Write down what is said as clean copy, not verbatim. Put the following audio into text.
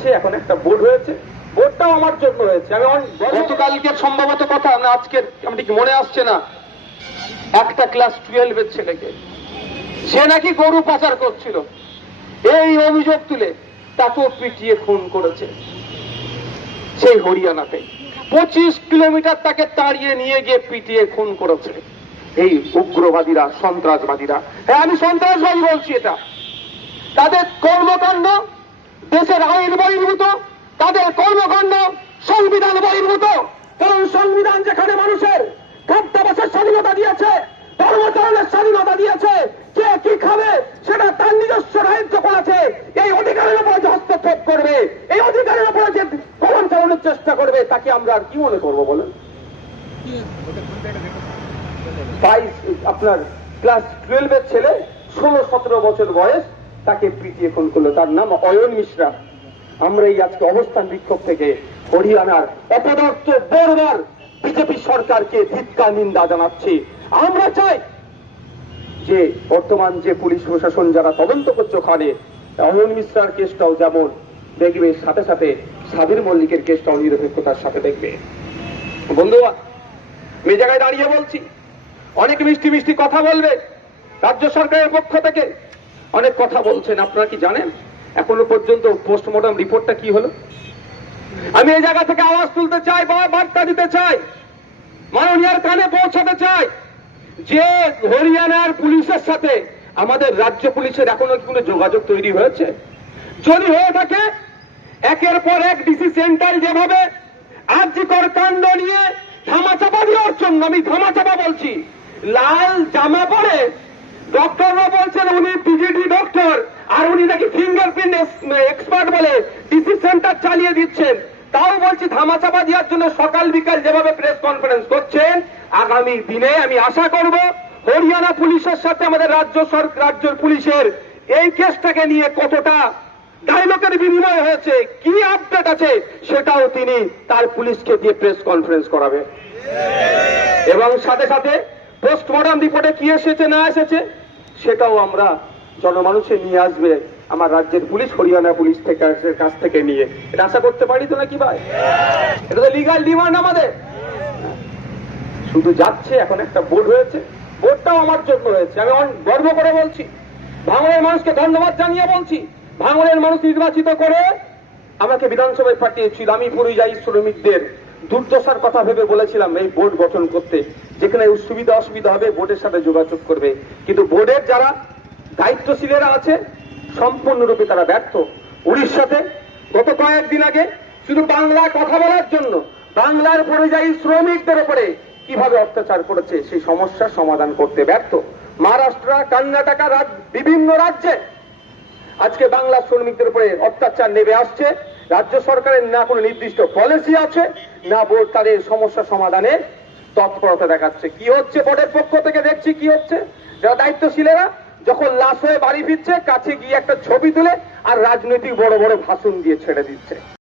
যাচ্ছে, এখন একটা বোর্ড হয়েছে, বোর্ডটাও আমার জন্য হয়েছে। আমি গতকালকের সম্ভবত কথা না, আজকের আমি ঠিক মনে আসছে না, একটা ক্লাস 12-এর ছেলেকে সে নাকি গরু পাচার করছিল, এই অভিযোগ তুলে তাকেও পিটিয়ে খুন করেছে সেই হরিয়ানাতে। 25 কিলোমিটার তাকে তাড়িয়ে নিয়ে গিয়ে পিটিয়ে খুন করেছে এই উগ্রবাদীরা, সন্ত্রাসবাদীরা। হ্যাঁ, আমি সন্ত্রাসবাদী বলছি। এটা তাদের কর্মকাণ্ড দেশের আইন বহির্ভূত, তাদের কর্মকাণ্ড সংবিধান বহির্ভূত। কারণ সংবিধান যেখানে মানুষের খাদ্যাভ্যাসের স্বাধীনতা দিয়েছে, ধর্মাচরণের স্বাধীনতা দিয়েছে, কে কি খাবে সেটা তার নিজস্ব রাজ্য করেছে, এই অধিকারের উপর যে হস্তক্ষেপ করবে, এই অধিকারের উপর যে কলম চালানোর চেষ্টা করবে, তাকে আমরা আর কি মনে করবো বলেন? আপনার ক্লাস 12-এর ছেলে, 16-17 বছর বয়স, তাকে পিটিয়ে খুন করলো। তার নাম অয়ন মিশ্রা। আমরা এই আজকে অবস্থান বিক্ষোভ থেকে হরিয়ানার অপদার্থ বর্বর বিজেপি সরকারকে ধিক্কার নিন্দা জানাচ্ছি। আমরা চাই যে বর্তমান যে পুলিশ প্রশাসন যারা তদন্ত করছে, ওখানে অয়ন মিশ্রার কেসটাও যেমন দেখবে, সাথে সাথে সাবির মল্লিকের কেসটাও নিরপেক্ষতার সাথে দেখবে। বন্ধুরা, আমি জায়গায় দাঁড়িয়ে বলছি, অনেক মিষ্টি মিষ্টি কথা বলবে রাজ্য সরকারের পক্ষ থেকে, অনেক কথা বলছেন। আপনারা কি জানেন এখনো পর্যন্ত পোস্টমর্টম রিপোর্টটা কি হলো? আমি এই জায়গা থেকে আওয়াজ তুলতে চাই, বার্তা দিতে চাই, মাননীয়ার কানে পৌঁছাতে চাই যে হরিয়ানার পুলিশের সাথে আমাদের রাজ্য পুলিশের এখনো কোনো যোগাযোগ তৈরি হয়েছে? যদি হয়ে থাকে, একের পর এক ডিসি সেন্ট্রাল যেভাবে আর্যিকর কাণ্ড নিয়ে ধামাচাপা দেওয়ার জন্য, আমি ধামাচাপা বলছি, লাল জামা পরে ডক্টররা বলছেন উনি পিজিডি ডক্টর, আর উনি নাকি ফিঙ্গারপ্রিন্ট এক্সপার্ট বলে ডিসি সেন্টার চালিয়ে দিচ্ছেন। তাও বলছি, ধামাচাপা দেওয়ার জন্য সকাল বিকাল যেভাবে প্রেস কনফারেন্স করছেন, আগামী দিনে আমি আশা করব হরিয়ানা পুলিশের সাথে আমাদের রাজ্যের পুলিশের এই কেসটাকে নিয়ে কতটা ডায়লগের বিনিময় হয়েছে, কি আপডেট আছে, সেটাও তিনি তার পুলিশকে দিয়ে প্রেস কনফারেন্স করাবে। এবং সাথে সাথে পোস্টমর্টম রিপোর্টে কি এসেছে না এসেছে সেটাও আমরা জনমানুষে নিয়ে আসবে আমার রাজ্যের পুলিশ, হরিয়ানা পুলিশ থেকে কাছ থেকে নিয়ে। এটা আশা করতে পারি তো নাকি ভাই? এটা তো লিগাল ডিমান্ড আমাদের। শুধু যাচ্ছে, এখন একটা বোর্ড হয়েছে, বোর্ডটাও আমার জন্য হয়েছে। আমি গর্ব করে বলছি, ভাঙড়ের মানুষকে ধন্যবাদ জানিয়ে বলছি, ভাঙড়ের মানুষ নির্বাচিত করে আমাকে বিধানসভায় পাঠিয়েছিল। আমি পরিযায়ী শ্রমিকদের দুর্দশার কথা ভেবে বলেছিলাম এই বোর্ড গঠন করতে, যেখানে সুবিধা অসুবিধা হবে বোর্ডের সাথে যোগাযোগ করবে। কিন্তু বোর্ডের যারা দায়িত্বশীলেরা আছে সম্পূর্ণরূপে তারা ব্যর্থ। উড়িষ্যাতে গত কয়েকদিন আগে শুধু বাংলায় কথা বলার জন্য বাংলার পরিযায়ী শ্রমিকদের উপরে কিভাবে অত্যাচার করেছে সেই সমস্যার সমাধান করতে ব্যর্থ। মহারাষ্ট্র, কর্ণাটক, বিভিন্ন রাজ্যে আজকে বাংলা শ্রমিকদের উপরে অত্যাচার নেমে আসছে। রাজ্য সরকারের না কোনো নির্দিষ্ট পলিসি আছে, না বোর্ড তাদের সমস্যা সমাধানে তৎপরতা দেখাচ্ছে। কি হচ্ছে বোর্ডের পক্ষ থেকে দেখছি কি হচ্ছে, যারা দায়িত্বশীলেরা যখন লাশ হয়ে বাড়ি ফিরছে, কাছে গিয়ে একটা ছবি তুলে আর রাজনৈতিক বড় বড় ভাষণ দিয়ে ছেড়ে দিচ্ছে।